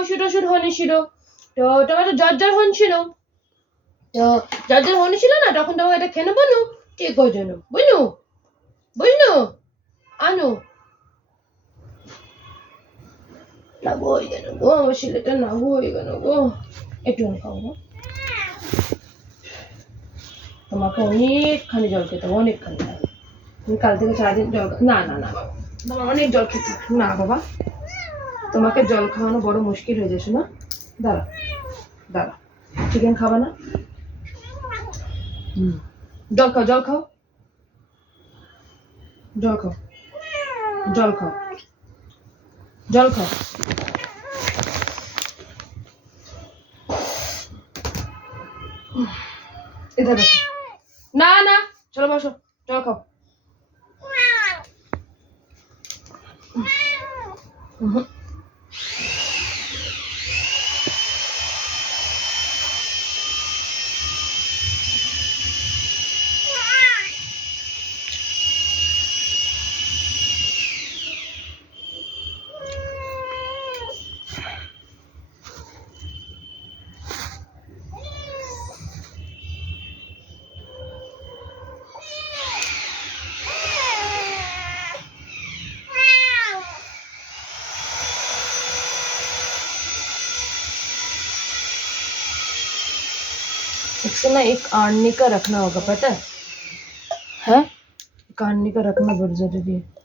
ওষুধ হয়েছিল, তো তোমার তো জ্বর হয়েছিল, তো জ্বর হয়েছিল না, তখন তোমাকে এটা খেয়ে নেবো, ঠিক হয়ে যেন, বুঝলো আনো লাগু হয়ে গেল গো, আমার ছেলেটা লাগু হয়ে গেল গো, একটু খাবো, তোমাকে অনেকখানি জল খেতে হবে, অনেকখানি। তুমি কাল থেকে সারাদিন জল, না না না বাবা, তোমার অনেক জল খেতে, না বাবা তোমাকে জল খাওয়ানো বড় মুশকিল হয়ে যাচ্ছে না, দাঁড়া দাঁড়া, চিকেন খাবে না, জল খাও জল খাও জল খাও জল খাও জল খাও, इधर बसो, ना ना चलो बसो, जल खाओ, इससे ना एक आर्नी का रखना होगा, पता है? एक आर्नी का रखना बहुत जरूरी है।